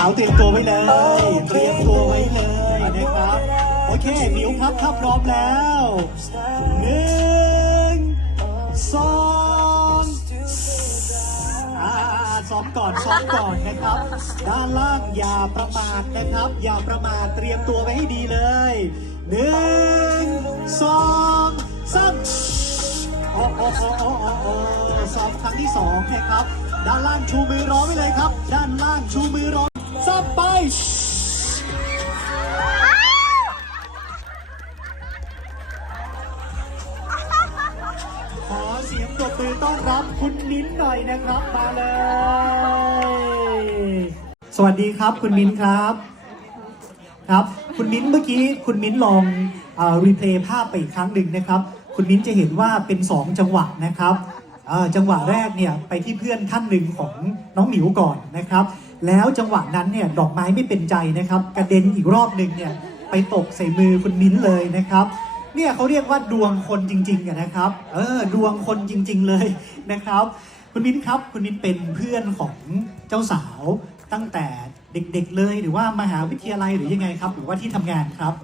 าวเตรียมตัวไว้เลย เตรียมตัวไว้เลยนะครับ โอเคมิวครับถ้าพร้อมแล้วหนึ่งสองอ่าซ้อมก่อนซ้อมก่อนนะครับ ด้านล่างอย่าประมาทนะครับ อย่าประมาทเตรียมตัวไว้ให้ดีเลยหนึ่งสองสามโอ้โอ้โอ้โอ้โอ้โอ้ซ้อมครั้งที่สองนะครับ ด้านล่างชูมือร้อไว้เลยครับ ด้านล่างชูมือร้อ ซับไปขอเสียงปรบมือต้อนรับคุณมิ้นหน่อยนะครับมาเลย สวัสดีครับคุณมิ้นครับ ครับ คุณมิ้นเมื่อกี้คุณมิ้นลองรีเพลย์ภาพไปอีกครั้งหนึ่งนะครับ คุณมิ้นจะเห็นว่าเป็น 2 จังหวะนะครับจังหวะแรกเนี่ยไปที่เพื่อนท่านหนึ่งของน้องหมิวก่อนนะครับ แล้วจังหวะนั้นเนี่ยดอกไม้ไม่เป็นใจนะครับ กระเด็นอีกรอบหนึ่งเนี่ยไปตกใส่มือคุณมิ้นเลยนะครับ เนี่ยเขาเรียกว่าดวงคนจริงๆอะนะครับ เออดวงคนจริง ๆเลยนะครับ คุณมิ้นครับคุณมิ้นเป็นเพื่อนของเจ้าสาวตั้งแต่เด็กๆเลย หรือว่ามหาวิทยาลัยหรือยังไงครับ หรือว่าที่ทำงานครับ